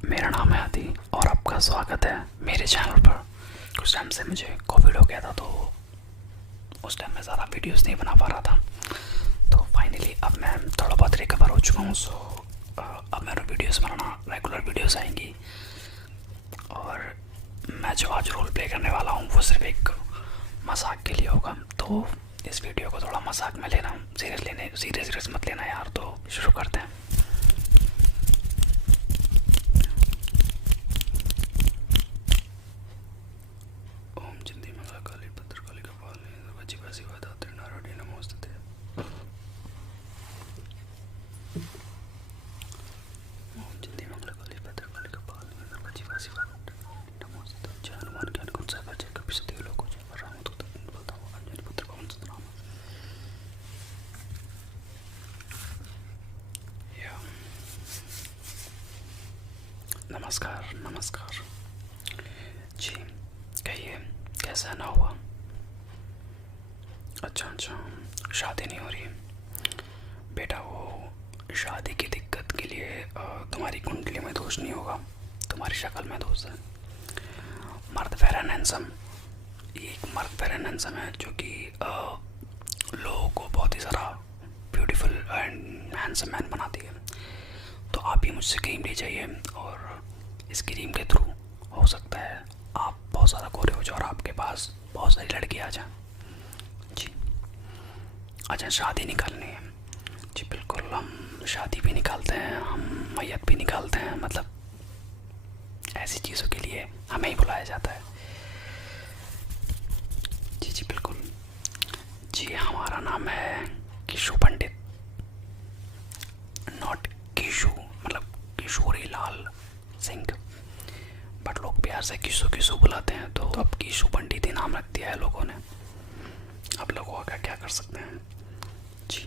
मेरा नाम है आदि और आपका स्वागत है मेरे चैनल पर। कुछ टाइम से मुझे कोविड हो गया था, तो उस टाइम मैं ज़्यादा वीडियोस नहीं बना पा रहा था। तो फाइनली अब मैं थोड़ा बहुत रिकवर हो चुका हूँ। सो अब मेरा वीडियोस बनाना रेगुलर वीडियोस आएंगी। और मैं जो आज रोल प्ले करने वाला हूँ वो सिर्फ एक मजाक के लिए होगा। तो इस वीडियो को थोड़ा मजाक में लेना, सीरियस मत लेना यार। तो शुरू करते हैं। ओम चिंती मंगला काली भद्रकाली कपालिनी दुर्गा शिवा शिवा धात्री नारायणी नमोस्तुते। ओम चिंती मंगला काली भद्रकाली कपालिनी दुर्गा शिवा शिवा धात्री नारायणी नमोस्तुते। जय हनुमान ज्ञान गुण सागर जय कपीसतियों लोको जय रामदूत बलदामा अंजनी पुत्र पवन सुत नाम। नमस्कार नमस्कार जी, कहिए कैसा ना हुआ? अच्छा, शादी नहीं हो रही बेटा? वो शादी की दिक्कत के लिए तुम्हारी कुंडली में दोष नहीं होगा, तुम्हारी शक्ल में दोष है। मर्द फेयर एंड हैंडसम, ये एक मर्द फेयर एंड हैंडसम है जो कि लोगों को बहुत ही सारा ब्यूटीफुल एंड हैंडसम मैन बनाती है। तो आप ही मुझसे क्रीम ले जाइए और इस क्रीम के थ्रू हो सकता है आप बहुत ज़्यादा गोरे हो जाओ और आपके पास बहुत सारी लड़की आ जाए जी। अच्छा, शादी निकालनी है जी? बिल्कुल, हम शादी भी निकालते हैं, हम मैयत भी निकालते हैं। मतलब ऐसी चीज़ों के लिए हमें ही बुलाया जाता है जी। जी बिल्कुल जी, हमारा नाम है किशु पंडित, नॉट किशु मतलब किशोरी लाल सिंह, बट लोग प्यार से किशु किशु बुलाते हैं। तो अब किशु पंडित ही नाम रख दिया है लोगों ने। अब लोगों का क्या कर सकते हैं जी।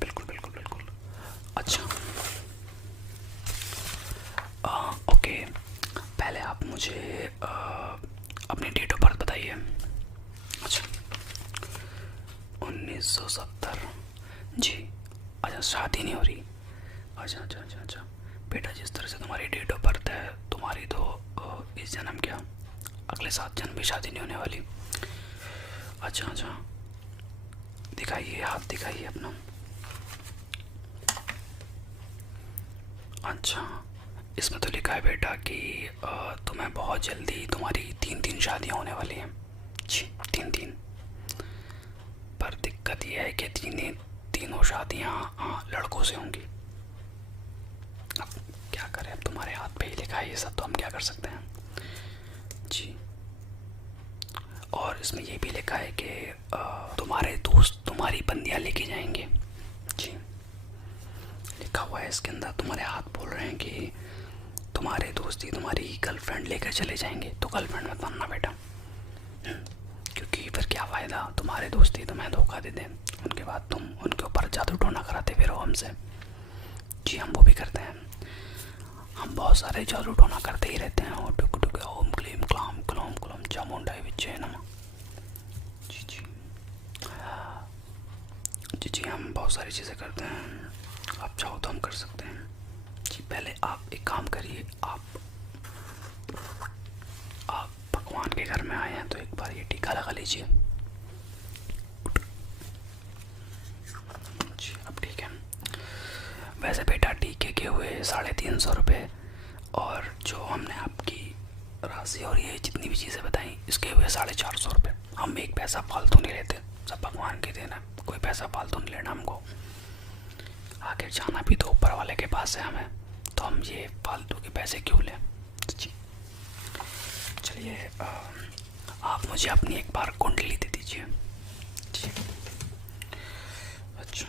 बिल्कुल बिल्कुल बिल्कुल। अच्छा ओके, पहले आप मुझे अपनी डेट ऑफ बर्थ बताइए। अच्छा, 1970 जी। अच्छा, शादी नहीं हो रही? अच्छा अच्छा अच्छा अच्छा बेटा, जिस तरह से तुम्हारी डेट ऑफ बर्थ है, तुम्हारी तो इस जन्म क्या अगले 7 जन्म भी शादी नहीं होने वाली। अच्छा अच्छा, दिखाइए हाथ, दिखाइए अपना। अच्छा, इसमें तो लिखा है बेटा कि तुम्हें बहुत जल्दी तुम्हारी 3 शादियां होने वाली हैं जी। 3। पर दिक्कत यह है कि तीनों शादियां लड़कों से होंगी। अब क्या करें, अब तुम्हारे हाथ पे ही लिखा है ये सब, तो हम क्या कर सकते हैं जी। और इसमें ये भी लिखा है कि तुम्हारे दोस्त तुम्हारी बंदियां लेके जाएंगे जी। लिखा हुआ है इसके अंदर, तुम्हारे हाथ बोल रहे हैं कि तुम्हारे दोस्त ही तुम्हारी गर्लफ्रेंड लेकर चले जाएंगे। तो गर्लफ्रेंड मत बनना बेटा, क्योंकि फिर क्या फ़ायदा, तुम्हारे दोस्त ही तुम्हें धोखा दे दें, उनके बाद तुम उनके ऊपर जादू टोना कराते फिर हो हमसे जी। हम वो भी करते हैं, हम बहुत सारे जादू टोना करते ही रहते हैं। और टुक टुक ओम क्लीम क्लाम क्लोम क्लोम चामुंडाई विजय नमः जी जी जी जी। हम बहुत सारी चीज़ें करते हैं, आप चाहो तो हम कर सकते हैं जी। पहले आप एक काम करिए, आप भगवान के घर में आए हैं तो एक बार ये टीका लगा लीजिए जी। अब ठीक है। वैसे बेटा टीके के हुए 350 रुपये, और जो हमने आपकी राशि और ये जितनी भी चीज़ें बताई इसके हुए 450 रुपये। हम एक पैसा फालतू नहीं लेते, सब भगवान के देना, कोई पैसा फालतू नहीं लेना हमको। आखिर जाना भी तो ऊपर वाले के पास है हमें, तो हम ये फालतू के पैसे क्यों लें जी। चलिए, आप मुझे अपनी एक बार कुंडली दे दीजिए जी। अच्छा,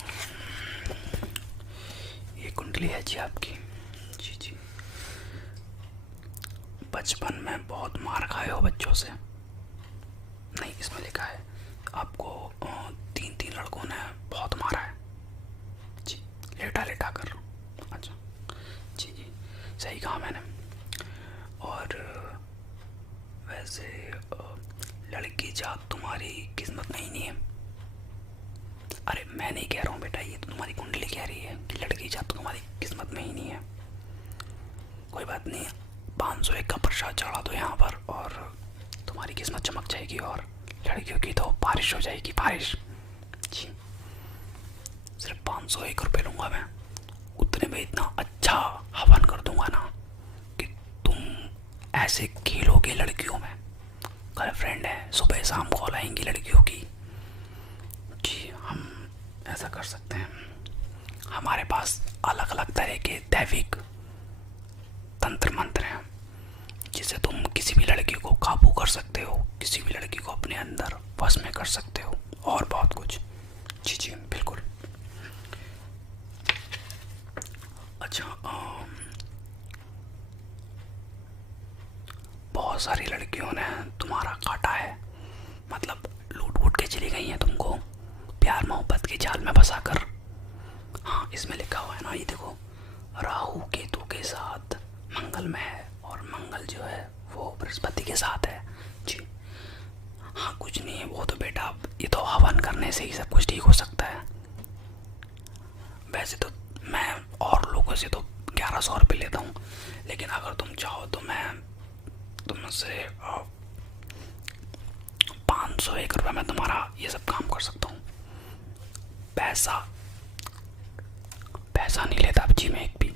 ये कुंडली है जी आपकी जी जी। बचपन में बहुत मार खाए हो बच्चों से? नहीं, इसमें लिखा है आपको 3 लड़कों ने बहुत मारा है जी, लेटा लेटा कर। अच्छा जी जी, सही कहा मैंने। और वैसे लड़की जात तुम्हारी किस्मत में ही नहीं है। अरे मैं नहीं कह रहा हूँ बेटा, ये तो तुम्हारी कुंडली कह रही है कि लड़की जात तुम्हारी किस्मत में ही नहीं है। कोई बात नहीं, 501 का प्रसाद चढ़ा दो यहाँ पर और तुम्हारी किस्मत चमक जाएगी और लड़कियों की तो बारिश हो जाएगी, बारिश जी। सिर्फ 501 रुपये लूँगा मैं, उतने में इतना अच्छा हवन कर दूंगा ना कि तुम ऐसे खेलोगे लड़कियों में। गर्लफ्रेंड है, सुबह शाम कॉल आएंगी लड़कियों की जी। हम ऐसा कर सकते हैं, हमारे पास अलग अलग तरह के दैविक तंत्र मंत्र हैं जिससे तुम किसी भी लड़की को काबू कर सकते हो, किसी भी लड़की को अपने अंदर वश में कर सकते हो और बहुत कुछ। जी जी बिल्कुल। अच्छा, बहुत सारी लड़कियों ने तुम्हारा काटा है, मतलब लूट वूट के चली गई हैं तुमको प्यार मोहब्बत के जाल में फंसा कर। हाँ, इसमें लिखा हुआ है ना, ये देखो, राहु केतु के साथ मंगल में है और मंगल जो है वो बृहस्पति के साथ है जी। हाँ कुछ नहीं है वो तो बेटा, ये तो हवन करने से ही सब कुछ ठीक हो सकता है। वैसे तो मैं और लोगों से तो 1100 रुपये लेता हूँ, लेकिन अगर तुम चाहो तो मैं तुमसे 501 रुपये में तुम्हारा ये सब काम कर सकता हूँ। पैसा नहीं लेता अब जी मैं एक भी,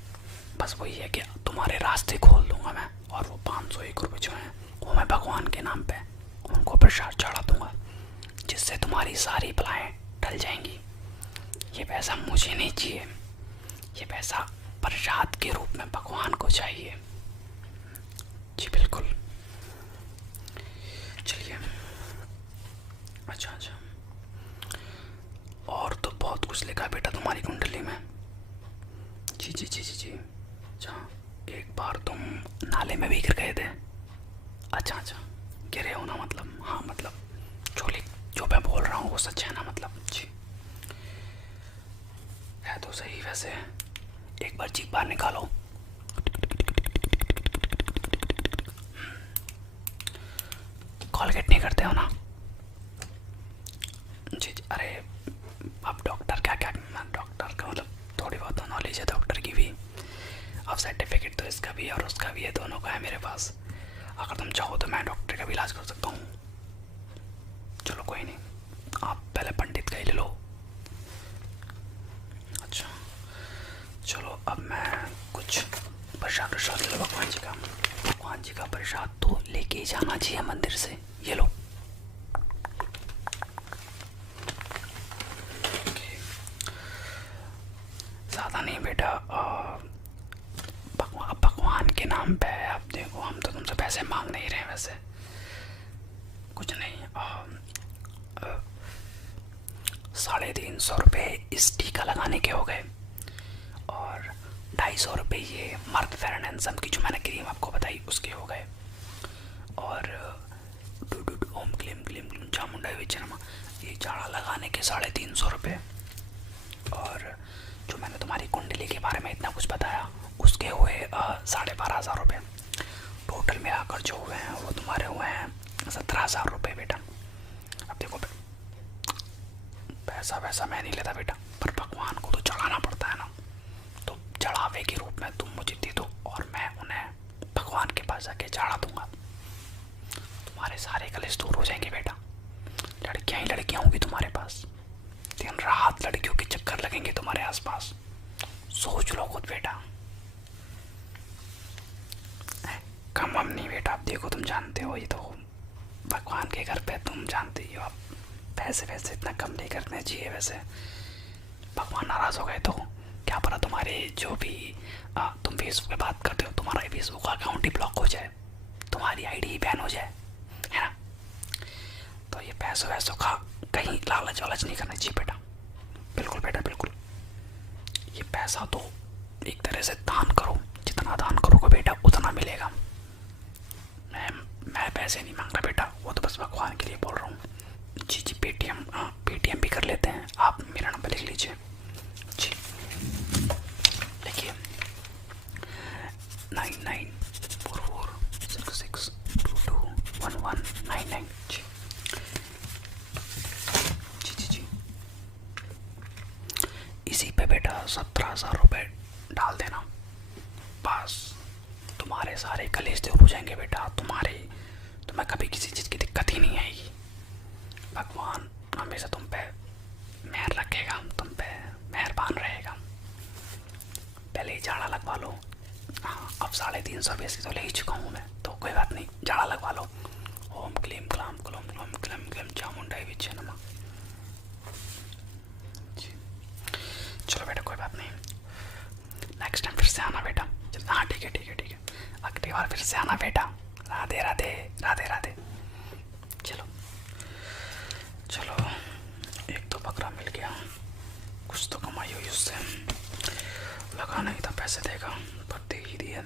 बस वही है कि तुम्हारे रास्ते खोल दूंगा मैं, और वो 501 रुपये जो हैं वो मैं भगवान के नाम पे उनको प्रसाद चढ़ा दूंगा, जिससे तुम्हारी सारी बलाएं टल जाएंगी। ये पैसा मुझे नहीं चाहिए, ये पैसा प्रसाद के रूप में भगवान को चाहिए जी। बिल्कुल, चलिए। अच्छा, और तो बहुत कुछ लिखा है बेटा तुम्हारी कुंडली में जी जी जी जी जी। अच्छा, एक बार तुम नाले में भी गिर गए थे। अच्छा, गिरे हो ना, मतलब हाँ, मतलब जो मैं बोल रहा हूँ वो सच है ना, मतलब जी है तो सही। वैसे एक बार जीभ बाहर निकालो। कॉलगेट नहीं करते हो ना जी? अरे अब डॉक्टर डॉक्टर का मतलब थोड़ी बहुत तो नॉलेज है डॉक्टर की भी, अब सर्टिफिकेट तो इसका भी है और उसका भी है, दोनों का है मेरे पास। अगर तुम चाहो तो मैं डॉक्टर का भी इलाज कर सकता हूँ। चलो कोई नहीं, आप पहले पंडित का ही ले लो। अच्छा चलो, अब मैं कुछ प्रसाद ले लो भगवान जी का प्रसाद तो लेके ही जाना चाहिए मंदिर से। ये लो। ज़्यादा नहीं बेटा, भगवान के नाम पे अब देखो, हम तो तुमसे पैसे मांग नहीं रहे हैं, वैसे कुछ नहीं। 350 रुपये इस टीका लगाने के हो गए और 250 रुपये ये मर्द फेयर एंड सम की जो मैंने क्रीम आपको बताई उसके हो गए, और ओम क्लीम क्लीम क्लीम चामुंडा विचरमा ये झाड़ा लगाने के 350 रुपये, और जो मैंने तुम्हारी कुंडली के बारे में इतना कुछ बताया उसके हुए 12,500 रुपये। टोटल मिलाकर जो हुए हैं वो तुम्हारे हुए हैं 17,000 रुपये बेटा। अब देखो पैसा वैसा मैं नहीं लेता बेटा, पर भगवान को तो चढ़ाना पड़ता है ना, तो चढ़ावे के रूप में तुम मुझे दे दो और मैं उन्हें भगवान के पास जाके चढ़ा दूंगा। तुम्हारे सारे कलेश दूर हो जाएंगे बेटा। लड़कियां ही लड़कियां होंगी तुम्हारे पास, दिन रात लड़कियों के चक्कर लगेंगे तुम्हारे आसपास। सोच लो खुद बेटा। कम हम नहीं बेटा, अब देखो तुम जानते हो ये तो भगवान के घर पे, तुम जानते ही हो आप पैसे वैसे इतना कम नहीं करने चाहिए। वैसे भगवान नाराज हो गए तो क्या पता तुम्हारे जो भी तुम फेसबुक पे बात करते हो तुम्हारा फेसबुक का अकाउंट ही ब्लॉक हो जाए, तुम्हारी आईडी ही बैन हो जाए, है ना। तो ये पैसों वैसों का कहीं लालच वालच नहीं करना चाहिए बेटा। बिल्कुल बेटा बिल्कुल। ये पैसा तो एक तरह से दान करो, जितना दान करोगे बेटा उतना मिलेगा। मैं पैसे नहीं मांग रहा बेटा, वो तो बस भगवान के लिए बोल रहा हूँ। जी जी, पेटीएम भी कर लेते हैं, आप मेरा नंबर लिख लीजिए जी। लिखिए 994466221199 जी जी जी जी। इसी पे बेटा 17,000 रुपये डाल देना बस, तुम्हारे सारे कलेश दूर हो जाएंगे बेटा, तुम्हें कभी किसी चीज़ की दिक्कत ही नहीं आएगी। भगवान हमेशा तुम पे मेहर रखेगा, तुम पे मेहरबान रहेगा। पहले ही झाड़ा लगवा लो। हाँ, अब 350 तो ले ही चुका हूँ मैं, तो कोई बात नहीं, झाड़ा लगवा लो। ओम क्लीम क्लाम क्लोम क्लोम क्लम क्लम चामुंडाई विच्चे नमः। चलो बेटा कोई बात नहीं, नेक्स्ट टाइम फिर से आना बेटा। हाँ ठीक है ठीक है ठीक है, अगली बार फिर से आना बेटा। राधे राधे राधे राधे। चलो चलो, एक तो बकरा मिल गया, कुछ तो कमाई हुई उससे। लगा नहीं था पैसे देगा, पर दे ही दिया।